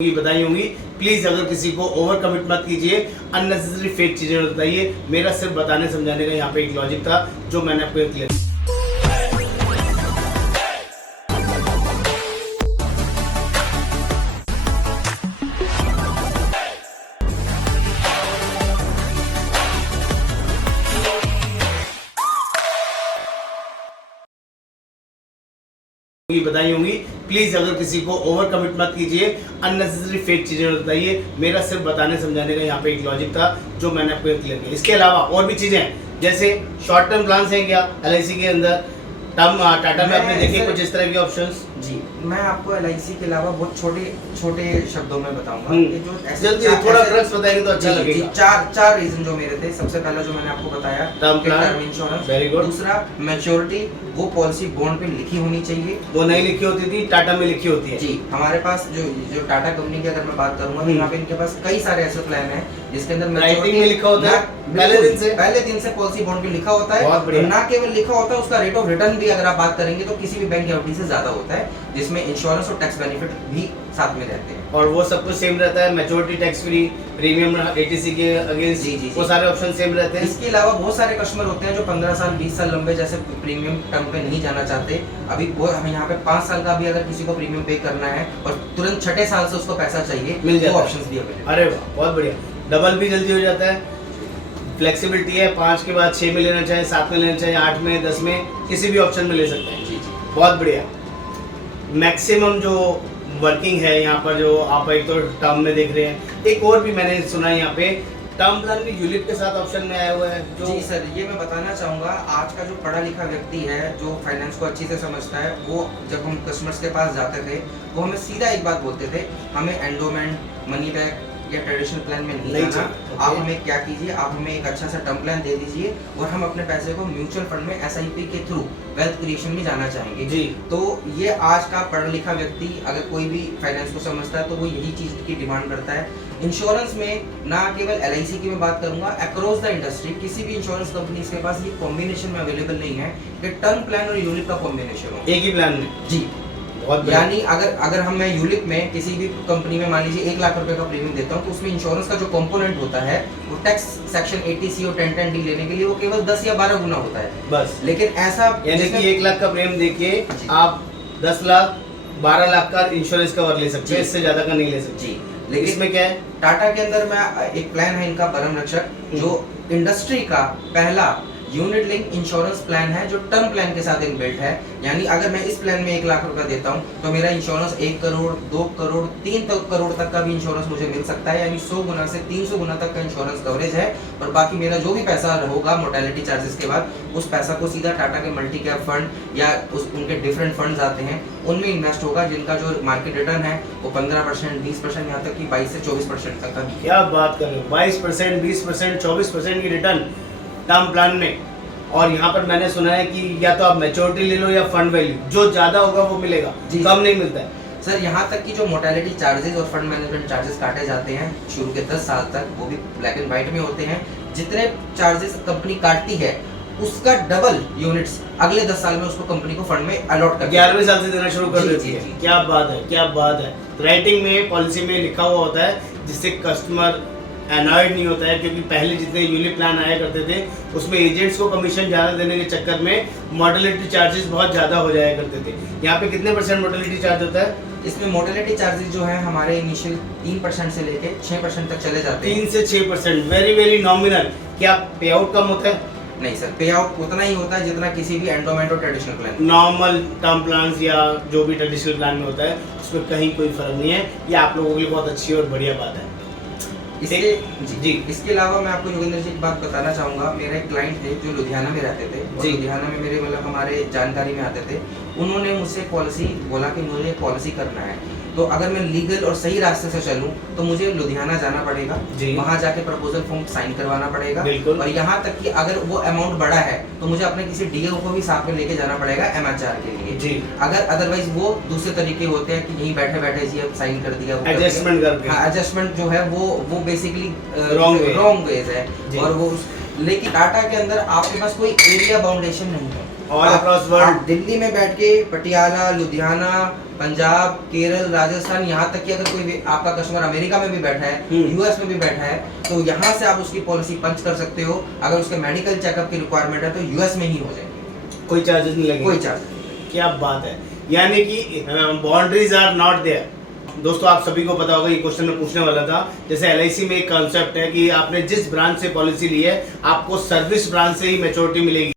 बताई होंगी। प्लीज अगर किसी को ओवर कमिट मत कीजिए, अननेसेसरी फेक चीजें मत बताइए। मेरा सिर्फ बताने समझाने का यहाँ पे एक लॉजिक था जो मैंने आपको क्लियर। बताई होंगी। प्लीज अगर किसी को ओवर कमिट मत कीजिए, अननेसेसरी फेक चीजें मत बताइए। मेरा सिर्फ बताने समझाने का यहाँ पे एक लॉजिक था जो मैंने आपको क्लियर किया। इसके अलावा और भी चीजें हैं, जैसे शॉर्ट टर्म प्लान हैं क्या एलआईसी के अंदर, टर्म टाटा में आपने देखे कुछ इस तरह के ऑप्शंस। जी, मैं आपको एलआईसी के अलावा बहुत छोटे शब्दों में बताऊंगा कि जो जल्दी थोड़ा क्रक्स बताएंगे तो अच्छा लगेगा। चार रीजन जो मेरे थे। सबसे पहला जो मैंने आपको बताया टर्म इंश्योरेंस, वेरी गुड। दूसरा मैच्योरिटी, वो पॉलिसी बॉन्ड पे लिखी होनी चाहिए, वो नहीं लिखी होती थी, टाटा में लिखी होती है। जी, हमारे पास जो टाटा कंपनी की अगर मैं बात करूंगा तो यहाँ पे इनके पास कई सारे ऐसे प्लान हैं जिसके अंदर राइटिंग में लिखा होता है, पहले दिन से पॉलिसी बॉन्ड पे लिखा होता है। ना केवल लिखा होता है, उसका रेट ऑफ रिटर्न भी अगर आप बात करेंगे तो किसी भी बैंक एफडी से ज्यादा होता है, जिसमें इंश्योरेंस और टैक्स बेनिफिट भी साथ में रहते हैं। और वो सब कुछ सेम रहता है, maturity tax free, premium eighty C के अगेंस्ट, जी, वो सारे ऑप्शन सेम रहते हैं। इसके अलावा बहुत सारे कस्टमर होते हैं जो 15 साल 20 साल लंबे जैसे प्रीमियम टर्म पे नहीं जाना चाहते। अभी वो हमें यहाँ पे 5 साल का भी अगर किसी को प्रीमियम पे करना है और तुरंत छठे साल से उसको पैसा चाहिए, मिल जाता है, ऑप्शंस भी अवेलेबल। अरे वाह, बहुत बढ़िया। डबल भी जल्दी हो जाता है, फ्लेक्सिबिलिटी है, 5 के बाद 6 में लेना चाहे, 7 में लेना चाहे, 8 में, 10 में, किसी भी ऑप्शन में ले सकते हैं। जी, बहुत बढ़िया। मैक्सिमम जो वर्किंग है यहाँ पर, जो आप एक तो टर्म में देख रहे हैं, एक और भी मैंने सुना है यहाँ पे टर्म प्लान भी यूलिप के साथ ऑप्शन में आया हुआ है। जो जी सर, ये मैं बताना चाहूँगा, आज का जो पढ़ा लिखा व्यक्ति है जो फाइनेंस को अच्छी से समझता है, वो जब हम कस्टमर्स के पास जाते थे वो हमें सीधा एक बात बोलते थे, हमें एंडोमेंट, मनी बैक या ट्रेडिशनल प्लान में नहीं जाना। आप हमें क्या कीजिए, आप हमें एक अच्छा सा टर्म प्लान दे दीजिए और हम अपने पैसे को म्यूचुअल फंड में एसआईपी के थ्रू वेल्थ क्रिएशन में जाना चाहेंगे। जी, तो ये आज का पढ़ा लिखा व्यक्ति अगर कोई भी फाइनेंस को समझता है तो वो यही चीज की डिमांड करता है। इंश्योरेंस में ना केवल एलआईसी की मैं बात करूंगा, अक्रॉस द इंडस्ट्री किसी भी इंश्योरेंस कंपनी के पास ये कॉम्बिनेशन में अवेलेबल नहीं है कि टर्म प्लान और यूलिप का कॉम्बिनेशन हो एक ही प्लान में। जी, यानी अगर हम मैं यूलिप में किसी भी कंपनी में मान लीजिए 1 लाख रुपए का प्रीमियम देता हूँ तो उसमें इंश्योरेंस का जो कंपोनेंट होता है वो टैक्स सेक्शन 80C और 1010D लेने के लिए वो केवल 10 या 12 गुना होता है बस। लेकिन ऐसा यानी कि 1 लाख का प्रीमियम देखिए आप 10 लाख 12 लाख का इंश्योरेंस कवर ले सकते हैं, इससे ज्यादा का नहीं ले सकते। जी, लेकिन इसमें क्या है, टाटा के अंदर में एक प्लान है इनका परम रक्षक, जो इंडस्ट्री का पहला यूनिट लिंक इंश्योरेंस प्लान है जो टर्म प्लान के साथ इनबिल्ट है। यानी अगर मैं इस प्लान में 1 लाख रुपया देता हूं तो मेरा इंश्योरेंस 1 करोड़ 2 करोड़ 3 करोड़ तक का भी इंश्योरेंस मुझे मिल सकता है। यानी 100 गुना से 300 गुना तक का इंश्योरेंस कवरेज है और बाकी मेरा जो भी पैसा होगा मोर्टेलिटी चार्जेस के बाद, उस पैसा को सीधा टाटा के मल्टी कैप फंड या उनके डिफरेंट फंड्स आते हैं उनमें इन्वेस्ट होगा, जिनका जो मार्केट रिटर्न है वो 15%, 20%, यहाँ तक कि 22 से 24% तक का भी। क्या बात कर रहे हो, 22%, 20%, 24% की रिटर्न टर्म प्लान में। और यहाँ पर मैंने सुना है कि या तो आप मैच्योरिटी ले लो या फंड वैल्यू, जो ज्यादा होगा वो मिलेगा, कम नहीं मिलता है। सर, यहाँ तक कि जो मोर्टेलिटी चार्जेस और फंड मैनेजमेंट चार्जेस काटे जाते हैं शुरू के 10 साल तक, वो भी ब्लैक एंड व्हाइट में होते हैं। जितने चार्जेस कंपनी काटती है उसका डबल यूनिट्स अगले 10 साल में उसको कंपनी को फंड में अलॉट कर 11वें साल से देना शुरू कर देती है। क्या बात है, क्या बात है। राइटिंग में पॉलिसी में लिखा हुआ होता है जिससे कस्टमर एनॉयड नहीं होता है, क्योंकि पहले जितने यूनिट प्लान आया करते थे उसमें एजेंट्स को कमीशन ज़्यादा देने के चक्कर में मोर्टेलिटी चार्जेस बहुत ज़्यादा हो जाया करते थे। यहाँ पे कितने % मोर्टेलिटी चार्ज होता है? इसमें मोर्टेलिटी चार्जेस जो है हमारे इनिशियल 3% से लेके 6% तक चले जाते हैं। 3 से 6%, वेरी वेरी नॉमिनल। क्या पे आउट कम होता है? नहीं सर, पे आउट उतना ही होता है जितना किसी भी एंडोमेंट और traditional plan, normal term plan या जो भी ट्रेडिशनल प्लान में होता है उसमें कहीं कोई फर्क नहीं है। ये आप लोगों के लिए बहुत अच्छी और बढ़िया बात है। इसके अलावा मैं आपको योगेंद्र जी की बात बताना चाहूँगा। मेरा एक क्लाइंट थे जो लुधियाना में रहते थे और लुधियाना में मेरे मतलब हमारे जानकारी में आते थे। उन्होंने मुझसे पॉलिसी बोला कि मुझे पॉलिसी करना है, तो अगर मैं लीगल और सही रास्ते से चलूं तो मुझे लुधियाना जाना पड़ेगा, वहां जाके प्रपोजल फॉर्म साइन करवाना पड़ेगा, और यहाँ तक कि अगर वो अमाउंट बड़ा है तो मुझे अपने किसी डीओ को भी साथ में लेके जाना पड़ेगा एमएचआर के लिए जी। अगर अदरवाइज वो दूसरे तरीके होते हैं कि यहीं बैठे बैठे जी अब साइन कर दिया, एडजस्टमेंट करके, एडजस्टमेंट जो है वो बेसिकली रॉन्ग वेज है और वो लेकिन टाटा के अंदर आपके पास कोई एरिया बाउंडेशन नहीं है। All across world। आप दिल्ली में बैठ के पटियाला, लुधियाना, पंजाब, केरल, राजस्थान, यहाँ तक कि अगर कोई आपका कस्टमर अमेरिका में भी बैठा है, यूएस में भी बैठा है, तो यहाँ से आप उसकी पॉलिसी पंच कर सकते हो। अगर उसके मेडिकल चेकअप की रिक्वायरमेंट है तो यूएस में ही हो जाएंगे, कोई चार्जेस नहीं लगेंगे। कोई चार्ज नहीं। क्या बात है, यानी कि बाउंड्रीज आर नॉट देयर। दोस्तों आप सभी को पता होगा, ये क्वेश्चन मैं पूछने वाला था। जैसे एलआईसी में एक कॉन्सेप्ट है कि आपने जिस ब्रांच से पॉलिसी ली है, आपको सर्विस ब्रांच से ही मैच्योरिटी मिलेगी।